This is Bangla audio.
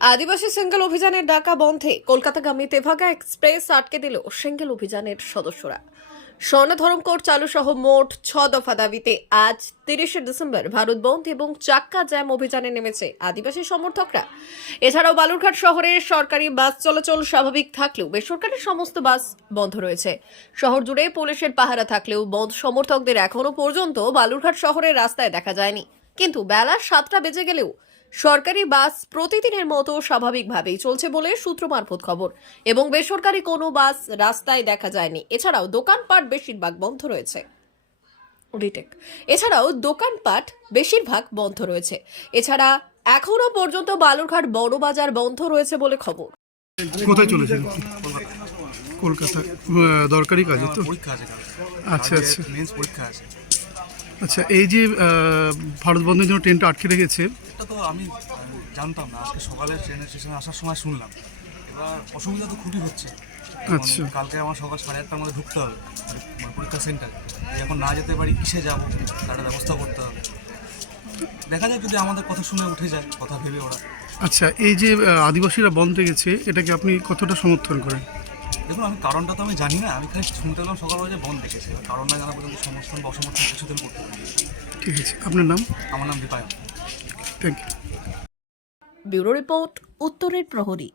আদিবাসী সিঙ্গেল অভিযানের ডাকা বন্ধে কলকাতাগামী তেভাগা এক্সপ্রেস আটকে দিল সিঙ্গেল অভিযানের সদস্যরা। স্বর্ণধরমকোট চালু সহ মোট 6 দফা দাবিতে আজ 30শে ডিসেম্বর ভারত বন্ধ এবং চাক্কা জ্যাম অভিযানে নেমেছে আদিবাসী সমর্থকরা। এছাড়াও বালুরঘাট শহরে সরকারি বাস চলাচল স্বাভাবিক থাকলেও বেসরকারি সমস্ত বাস বন্ধ রয়েছে। শহর জুড়ে পুলিশের পাহারা থাকলেও বন্ধ সমর্থকদের এখনো পর্যন্ত বালুরঘাট শহরের রাস্তায় দেখা যায়নি। কিন্তু বেলা 7টা বেজে গেলেও সরকারি বাস প্রতিদিনের মতো স্বাভাবিকভাবেই চলছে বলে সূত্র মারফত খবর, এবং বেসরকারি কোনো বাস রাস্তায় দেখা যায়নি। এছাড়াও দোকানপাট বেশিরভাগ বন্ধ রয়েছে। এছাড়া এখনো পর্যন্ত বালুরঘাট বড় বাজার বন্ধ রয়েছে বলে খবর। কোথায় চলেছেন? কলকাতা দরকারি কাজে তো? পরীক্ষা আছে কালকে। আচ্ছা আচ্ছা মেন্স পরীক্ষা আছে। আচ্ছা, এই যে ভারত বন্ধের জন্য ট্রেনটা আটকে রেখেছে, এটা তো আমি জানতাম না, আজকে সকালে ট্রেনের স্টেশনে আসার সময় শুনলাম। এবার অসুবিধা তো খুবই হচ্ছে। আচ্ছা। কালকে আমার সকাল 8:30টার মধ্যে ঢুকতে হবে পরীক্ষা সেন্টারে। এখন না যেতে পারি, কিসে যাবো তার ব্যবস্থা করতে হবে। দেখা যায় যদি আমাদের কথা শুনে উঠে যায়, কথা ভেবে ওরা। আচ্ছা, এই যে আদিবাসীরা বন্ধ রেখেছে, এটাকে আপনি কতটা সমর্থন করেন? দেখুন, আমি কারণটা তো আমি জানি না, আমি খালি শুনতে পেলাম সকালবেলা যে বন্ধ রেখেছে। কারণ না জানা পর্যন্ত সমর্থন বা অসমর্থন কিছুদিন করতে পারি। ঠিক আছে, আপনার নাম? আমার নাম Dipayan. Thank you. Bureau report, উত্তরের প্রহরী।